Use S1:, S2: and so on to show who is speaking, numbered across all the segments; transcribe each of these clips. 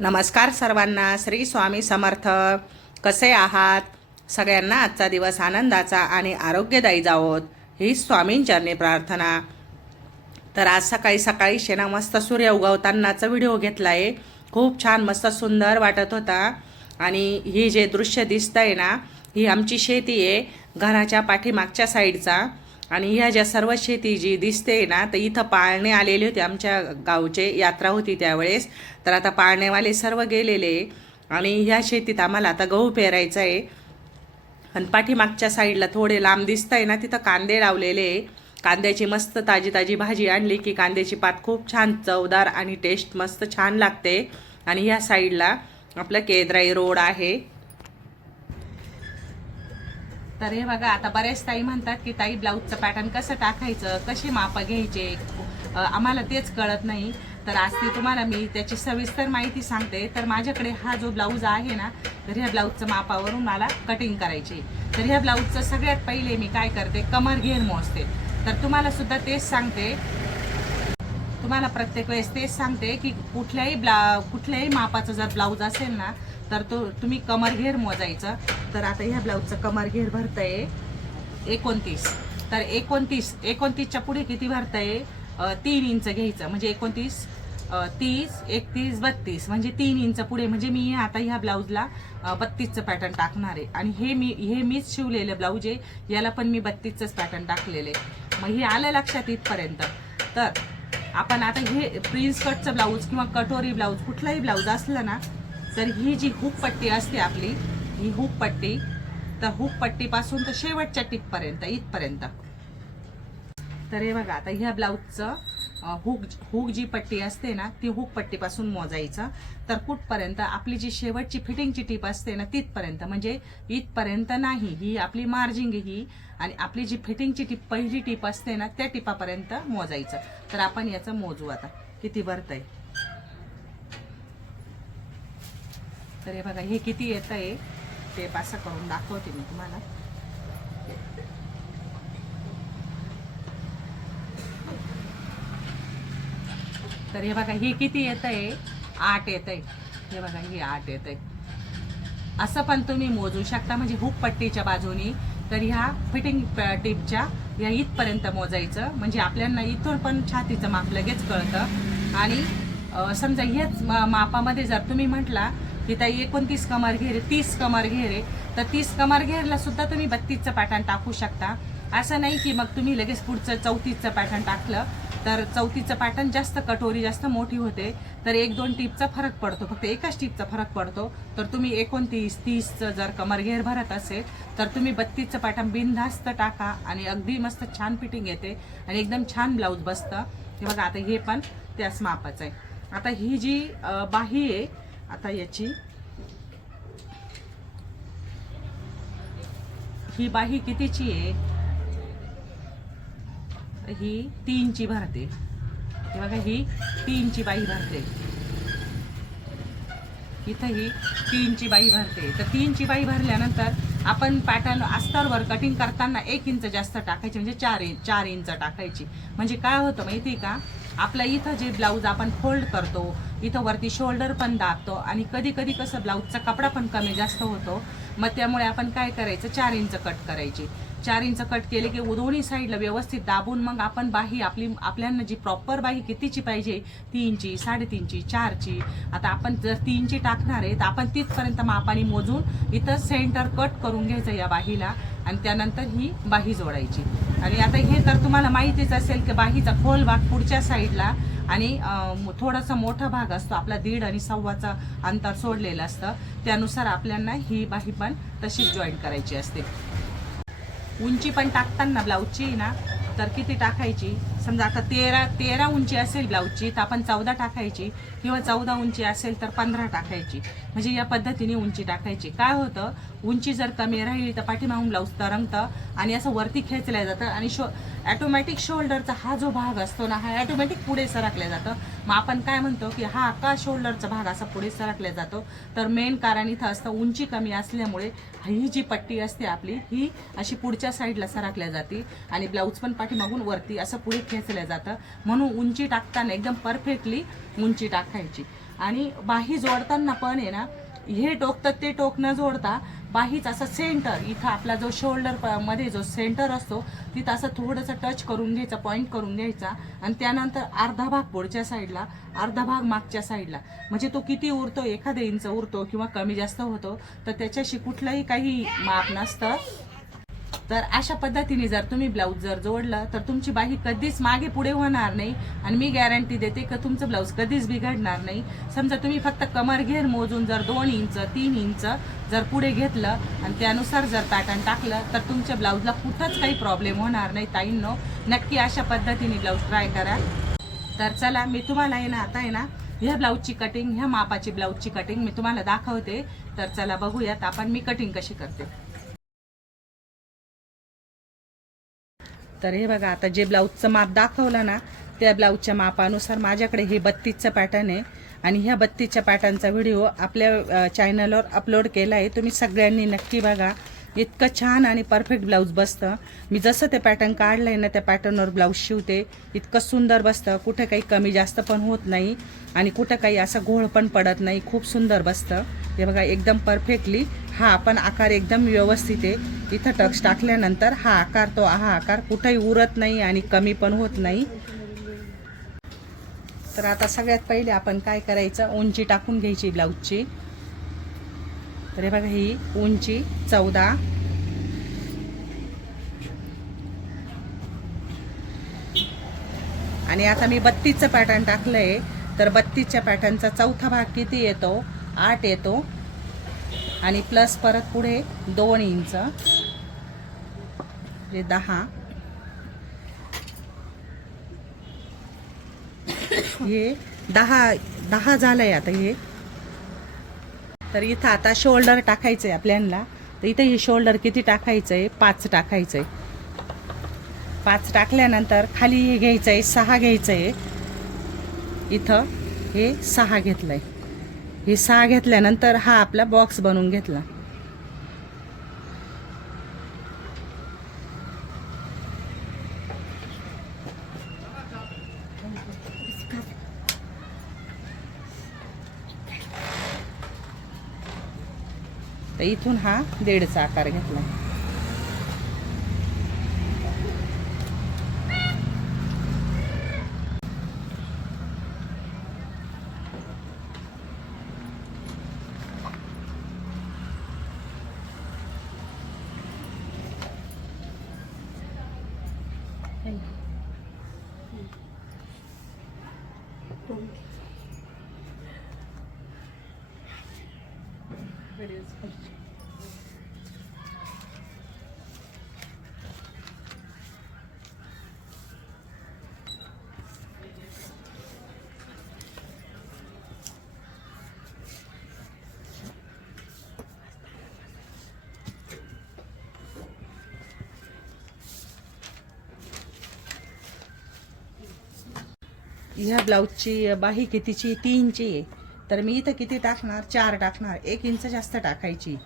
S1: नमस्कार सर्वांना श्री स्वामी समर्थ. कसे आहात? सगळ्यांना आजचा दिवस आनंदाचा आणि आरोग्यदायी जावोत. ही स्वामींचरणी प्रार्थना. तर आज सकाळी सकाळी शेणा मस्त सूर्य उगवतानाचा व्हिडिओ घेतला आहे खूप छान मस्त सुंदर वाटत होता. आणि ही जे दृश्य दिसतंय ना ही आमची शेती आहे घराच्या पाठीमागच्या साईडचा. आणि ह्या ज्या सर्व शेती जी दिसते ना तर इथं पाळणे आलेले होते. आमच्या गावचे यात्रा होती त्यावेळेस. तर आता पाळणेवाले सर्व गेलेले. आणि ह्या शेतीत आम्हाला आता गहू पेरायचा आहे आणि पाठीमागच्या साईडला थोडे लांब दिसतंय ना तिथं कांदे लावलेले. कांद्याची मस्त ताजी ताजी भाजी आणली की कांद्याची पात खूप छान चवदार आणि टेस्ट मस्त छान लागते. आणि ह्या साईडला आपलं केद्राई रोड आहे. तर हे बघा आता बऱ्याच ताई म्हणतात की ताई ब्लाऊजचं पॅटर्न कसं टाकायचं? कशी मापं घ्यायचे? आम्हाला तेच कळत नाही. तर आज ते तुम्हाला मी त्याची सविस्तर माहिती सांगते. तर माझ्याकडे हा जो ब्लाऊज आहे ना तर ह्या ब्लाऊजचं मापावरून मला कटिंग करायची तर ह्या ब्लाऊजचं सगळ्यात पहिले मी काय करते? कमर घेर मोजते. तर तुम्हाला सुद्धा तेच सांगते. तुम्हाला प्रत्येक वेळेस तेच सांगते की कुठल्याही ब्ला कुठल्याही मापाचा जर ब्लाऊज असेल ना तर तो तुम्ही कमर घेर मोजायचं. तर आता ह्या ब्लाऊजचं कमर घेर भरतंय एकोणतीस. तर एकोणतीस एकोणतीसच्या पुढे किती भरतंय? आहे तीन इंच घ्यायचं. म्हणजे एकोणतीस तीस एकतीस बत्तीस. म्हणजे तीन इंच पुढे. म्हणजे मी आता ह्या ब्लाऊजला बत्तीसचं पॅटर्न टाकणार आहे. आणि हे मी हे मीच शिवलेलं ब्लाऊज आहे. याला पण मी बत्तीसचंच पॅटर्न टाकलेलं आहे. मग हे आलं लक्षात इथपर्यंत. तर आपण आता हे प्रिन्स कटचं ब्लाऊज किंवा कटोरी ब्लाऊज कुठलाही ब्लाऊज असलं ना तर ही जी हुक पट्टी असते आपली ही हुक पट्टी तर हुक पट्टीपासून तर शेवटच्या टिपपर्यंत इथपर्यंत. तर हे बघा आता ह्या ब्लाऊजचं हुक हुक जी पट्टी असते ना ती हुक पट्टीपासून मोजायचं. तर कुठपर्यंत आपली जी शेवटची फिटिंगची टीप असते ना तिथपर्यंत. म्हणजे इथपर्यंत नाही ही आपली मार्जिंग ही. आणि आपली जी फिटिंगची टीप पहिली टीप असते ना त्या टिपापर्यंत मोजायचं. तर आपण याचं मोजू आता. किती भरतंय? तर हे बघा हे किती येत आहे ते असं करून दाखवते मी तुम्हाला. तर हे बघा हे किती येत आहे आठ येत आहे हे बघा हे आठ येत आहे असं पण तुम्ही मोजू शकता म्हणजे हुक पट्टीच्या बाजूनी. तर ह्या फिटिंग टिपच्या या इथपर्यंत मोजायचं. म्हणजे आपल्याला इथून पण छातीचं माप लगेच कळतं. आणि समजा हेच मा- मापामध्ये जर तुम्ही म्हटला की ताई एकोणतीस कमर घेरे तीस कमर घेरे तर तीस कमर घेरला सुद्धा तुम्ही बत्तीसचं पॅटर्न टाकू शकता. असं नाही की मग तुम्ही लगेच पुढचं चौतीसचं पॅटर्न टाकलं. तर चौथीचं पॅटर्न जास्त कटोरी जास्त मोठी होते. तर एक दोन टीपचा फरक पडतो. फक्त एकाच टीपचा फरक पडतो. तर तुम्ही एकोणतीस तीसचं जर कमरघेर भरत असेल तर तुम्ही बत्तीसचं पॅटर्न बिनधास्त टाका आणि अगदी मस्त छान फिटिंग येते आणि एकदम छान ब्लाऊज बसतं. हे बघा आता हे पण त्याच मापाचं आहे. आता ही जी बाही आहे आता याची ही बाही कितीची आहे? ही तीनची भरते. हे बघा ही तीनची बाई भरते. इथं ही तीनची बाई भरते. तर तीनची बाई भरल्यानंतर आपण पॅटर्न अस्तरवर कटिंग करताना एक इंच जास्त टाकायची म्हणजे चार इंच चार इंच टाकायची. म्हणजे काय होतं माहिती का? आपलं इथं जे ब्लाऊज आपण फोल्ड करतो इथं वरती शोल्डर पण दाबतो आणि कधी कधी कसं ब्लाऊजचा कपडा पण कमी जास्त होतो. मग त्यामुळे आपण काय करायचं? चार इंच कट करायची. चार इंच कट केले की दोन्ही साईडला व्यवस्थित दाबून मग आपण बाही आपली आपल्याला जी प्रॉपर बाही कितीची पाहिजे तीनची साडेतीनची चारची. आता आपण जर तीनची टाकणार आहे तर आपण तिथपर्यंत मापाने मोजून इथं सेंटर कट करून घ्यायचं या बाहीला आणि त्यानंतर ही बाही जोडायची. आणि आता हे तर तुम्हाला माहितीच असेल की बाहीचा खोल भाग पुढच्या साईडला आणि थोडासा मोठा भाग असतो आपला दीड आणि सव्वाचा अंतर सोडलेलं असतं. त्यानुसार आपल्याला ही बाही पण तशीच जॉईन करायची असते. उंची पण टाकताना ब्लाऊजची ना तर किती टाकायची? समजा आता तेरा तेरा उंची असेल ब्लाऊजची तर आपण चौदा टाकायची किंवा चौदा उंची असेल तर पंधरा टाकायची. म्हणजे या पद्धतीने उंची टाकायची. काय होतं? उंची जर कमी राहिली तर पाठीमागून ब्लाऊज तरंगतं आणि असं वरती खेचलं जातं आणि शो ॲटोमॅटिक शोल्डरचा हा जो भाग असतो ना हा ॲटोमॅटिक पुढे सरकल्या जातं. मग आपण काय म्हणतो की हा का शोल्डरचा भाग असा पुढे सरकल्या जातो? तर मेन कारण इथं असतं उंची कमी असल्यामुळे ही जी पट्टी असते आपली ही अशी पुढच्या साईडला सरकल्या जाते आणि ब्लाऊज पण पाठीमागून वरती असं पुढे खेचलं जातं. म्हणून उंची टाकताना एकदम परफेक्टली उंची टाकायची. आणि बाही जोडताना पण आहे ना हे टोकतात ते टोक न जोडता बाहीच असं सेंटर इथं आपला जो शोल्डरमध्ये जो सेंटर असतो तिथं असं थोडंसं टच करून घ्यायचा पॉईंट करून घ्यायचा. आणि त्यानंतर अर्धा भाग पुढच्या साईडला अर्धा भाग मागच्या साईडला म्हणजे तो किती उरतो एखाद्या इंच उरतो किंवा कमी जास्त होतो तर त्याच्याशी कुठलंही काही माप नसतं. तर अशा पद्धतीने जर तुम्ही ब्लाऊज जर जोडलं तर तुमची बाही कधीच मागे पुढे होणार नाही. आणि मी गॅरंटी देते की तुमचं ब्लाऊज कधीच बिघडणार नाही. समजा तुम्ही फक्त कमर घेर मोजून जर दोन इंच तीन इंच जर पुढे घेतलं आणि त्यानुसार जर पॅटर्न टाकलं तर तुमच्या ब्लाऊजला कुठंच काही प्रॉब्लेम होणार नाही ताईंनो. नक्की अशा पद्धतीने ब्लाऊज ट्राय करा. तर चला मी तुम्हाला आहे ना आता आहे ना ह्या ब्लाऊजची कटिंग ह्या मापाची ब्लाऊजची कटिंग मी तुम्हाला दाखवते. तर चला बघूयात आपण मी कटिंग कशी करते. तर हे बघा आता जे ब्लाऊजचं माप दाखवलं ना त्या ब्लाऊजच्या मापानुसार माझ्याकडे हे बत्तीसचं पॅटर्न आहे. आणि ह्या बत्तीसच्या पॅटर्नचा व्हिडिओ आपल्या चॅनलवर अपलोड केला आहे. तुम्ही सगळ्यांनी नक्की बघा. इतकं छान आणि परफेक्ट ब्लाऊज बसतं. मी जसं ते पॅटर्न काढलं आहे ना त्या पॅटर्नवर ब्लाऊज शिवते. इतकं सुंदर बसतं. कुठे काही कमी जास्त पण होत नाही. आणि कुठं काही असं घोळ पण पडत नाही. खूप सुंदर बसतं. हे बघा एकदम परफेक्टली हा आपण आकार एकदम व्यवस्थित आहे. इथं टक्स टाकल्यानंतर हा आकार तो हा आकार कुठंही उरत नाही आणि कमी पण होत नाही. तर आता सगळ्यात पहिले आपण काय करायचं? उंची टाकून घ्यायची ब्लाऊजची तर हे बघा ही उंची चौदा. आणि आता मी बत्तीसचं पॅटर्न टाकलंय. तर बत्तीसच्या पॅटर्नचा चौथा भाग किती येतो? आठ येतो. आणि प्लस परत पुढे दोन इंच. म्हणजे दहा. हे दहा दहा झालंय आता हे. तर इथं आता शोल्डर टाकायचं आहे आपल्याला तर इथं हे शोल्डर किती टाकायचं आहे पाच टाकायचं आहे पाच टाकल्यानंतर खाली हे घ्यायचं आहे सहा घ्यायचं आहे इथं हे सहा घेतलं आहे हे सहा घेतल्यानंतर हा आपला बॉक्स बनवून घेतला. तर इथून हा दीडचा आकार घेतला. ह्या ब्लाऊजची बाही कितीची? तीनची आहे. तर मी इथं किती टाकणार? चार टाकणार. एक इंच जास्त टाकायची.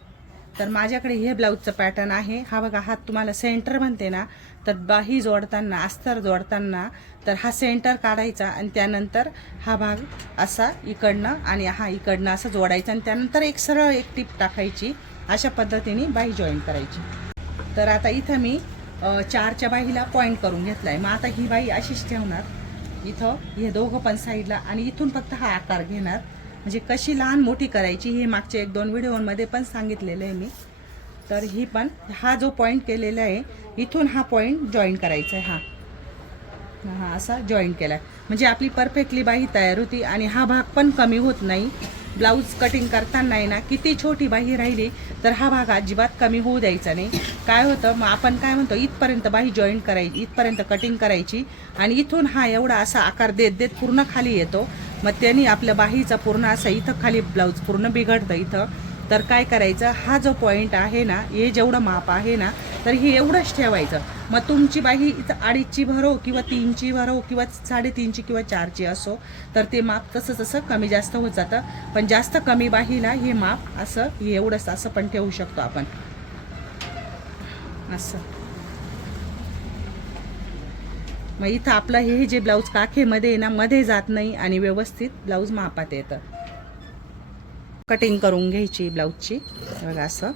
S1: तर माझ्याकडे हे ब्लाऊजचं पॅटर्न आहे. हा बघा हा तुम्हाला सेंटर म्हणते ना तर बाही जोडताना अस्तर जोडताना तर हा सेंटर काढायचा आणि त्यानंतर हा भाग असा इकडनं आणि हा इकडनं असं जोडायचा आणि त्यानंतर एक सरळ एक टीप टाकायची. अशा पद्धतीने बाही जॉईन करायची. तर आता इथं मी चारच्या बाहीला पॉईंट करून घेतलाय. मग आता ही बाई अशीच ठेवणार. इथं हे दोघं पण साईडला आणि इथून फक्त हा आकार घेणार. म्हणजे कशी लहान मोठी करायची हे मागच्या एक दोन व्हिडिओमध्ये पण सांगितलेलं आहे मी. तर ही पण हा जो पॉईंट केलेला आहे इथून हा पॉईंट जॉईन करायचा आहे हा. हा असा जॉईन केला म्हणजे आपली परफेक्टली बाही तयार होती आणि हा भाग पण कमी होत नाही. ब्लाऊज कटिंग करताना आहे ना किती छोटी बाही राहिली तर हा भाग अजिबात कमी होऊ द्यायचा नाही. काय होतं मग आपण काय म्हणतो इथपर्यंत बाही जॉईन करायची इथपर्यंत कटिंग करायची आणि इथून हा एवढा असा आकार देत देत पूर्ण खाली येतो. मग त्यांनी आपल्या बाहीचा पूर्ण असा इथं खाली ब्लाऊज पूर्ण बिघडतं इथं. तर काय करायचं? हा जो पॉईंट आहे ना हे जेवढं माप आहे ना तर हे एवढंच ठेवायचं. मग तुमची बाही इथं अडीचची भरो किंवा तीनची भरो किंवा साडेतीनची किंवा चारची असो तर ते माप तसं तसं कमी जास्त होत जातं. पण जास्त कमी बाहीला हे माप असं हे एवढंच असं पण ठेवू शकतो आपण. असं. मग इथं आपलं हे जे ब्लाऊज काखेमध्ये आहे ना मध्ये जात नाही आणि व्यवस्थित ब्लाऊज मापात येतं. कटिंग करून घ्यायची ब्लाऊजची. बघा असं.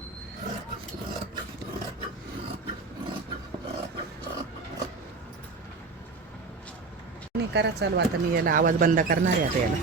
S1: नाही करा चालू आता मी याला आवाज बंद करणार आहे आता याला.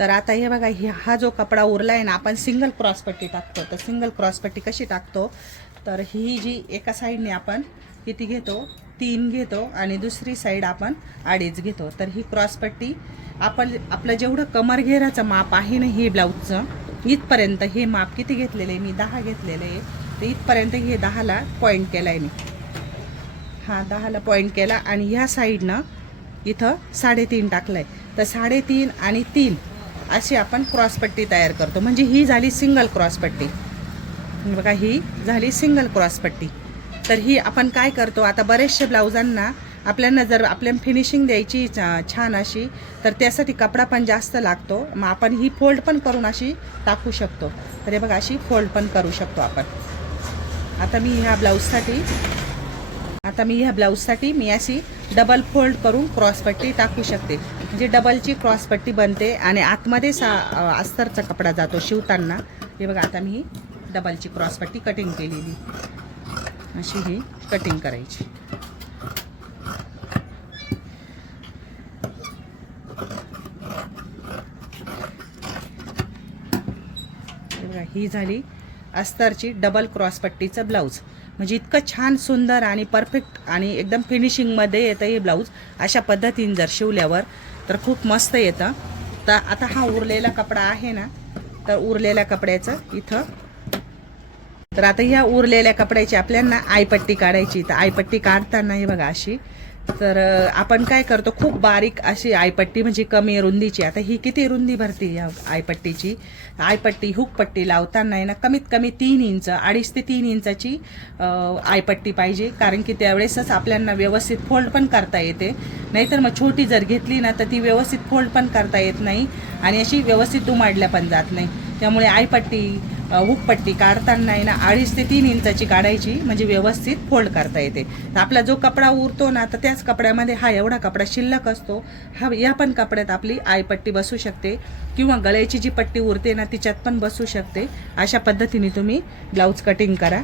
S1: तर आता हे बघा हा जो कपडा उरला आहे ना आपण सिंगल क्रॉसपट्टी टाकतो. तर सिंगल क्रॉसपट्टी कशी टाकतो? तर ही जी एका साईडने आपण किती घेतो? तीन घेतो आणि दुसरी साईड आपण अडीच घेतो. तर ही क्रॉसपट्टी आपण आपलं जेवढं कमर घेराचं माप आहे ना हे ब्लाऊजचं इथपर्यंत हे माप किती घेतलेलं आहे? मी दहा घेतलेलं आहे. तर इथपर्यंत हे दहाला पॉईंट केला आहे मी. हा दहाला पॉईंट केला आणि ह्या साईडनं इथं साडेतीन टाकलं आहे तर साडेतीन आणि तीन अशी आपण क्रॉसपट्टी तयार करतो. म्हणजे ही झाली सिंगल क्रॉसपट्टी बघा ही झाली सिंगल क्रॉसपट्टी तर ही आपण काय करतो आता बरेचसे ब्लाउजांना आपल्याला जर आपल्या फिनिशिंग द्यायची छान अशी तर त्यासाठी कपडा पण जास्त लागतो. मग आपण ही फोल्ड पण करून अशी टाकू शकतो. तर हे बघा अशी फोल्ड पण करू शकतो आपण. आता मी ह्या ब्लाऊजसाठी आता मी ह्या ब्लाऊजसाठी मी अशी डबल फोल्ड करून क्रॉसपट्टी टाकू शकते. म्हणजे डबलची क्रॉसपट्टी बनते आणि आतमध्ये सा अस्तरचा कपडा जातो शिवताना. हे बघा आता मी ही डबलची क्रॉसपट्टी कटिंग केलेली. अशी ही कटिंग करायची. हे बघा ही झाली अस्तरची डबल क्रॉसपट्टीचं ब्लाऊज म्हणजे इतकं छान सुंदर आणि परफेक्ट आणि एकदम फिनिशिंगमध्ये येतं हे ब्लाऊज अशा पद्धतीने जर शिवल्यावर तर खूप मस्त येतं. तर आता हा उरलेला कपडा आहे ना तर उरलेल्या कपड्याचं इथं. तर आता ह्या उरलेल्या कपड्याची आपल्याला आयपट्टी काढायची. तर आयपट्टी काढताना हे बघा अशी तर आपण काय करतो खूप बारीक अशी आयपट्टी म्हणजे कमी रुंदीची. आता ही किती रुंदी भरती या आयपट्टीची आयपट्टी हुकपट्टी लावताना आहे ना कमीत कमी तीन इंच अडीच ते तीन इंचाची आयपट्टी पाहिजे. कारण की त्यावेळेसच आपल्याला व्यवस्थित फोल्ड पण करता येते. नाहीतर मग छोटी जर घेतली ना तर ती व्यवस्थित फोल्ड पण करता येत नाही. आणि अशी व्यवस्थित दुमाडल्या पण जात नाही. त्यामुळे आयपट्टी अ, हुकपट्टी काढताना आहे ना अडीच ते तीन इंचाची काढायची म्हणजे व्यवस्थित फोल्ड करता येते. तर आपला जो कपडा उरतो ना तर त्याच कपड्यामध्ये हा एवढा कपडा शिल्लक असतो. हा या पण कपड्यात आपली आयपट्टी बसू शकते किंवा गळ्याची जी पट्टी उरते ना तिच्यात पण बसू शकते. अशा पद्धतीने तुम्ही ब्लाऊज कटिंग करा.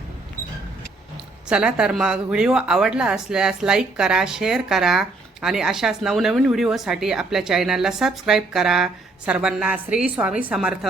S1: चला तर मग व्हिडिओ आवडला असल्यास लाईक करा शेअर करा आणि अशाच नवनवीन व्हिडिओसाठी आपल्या चॅनलला सबस्क्राईब करा. सर्वांना श्री स्वामी समर्थ.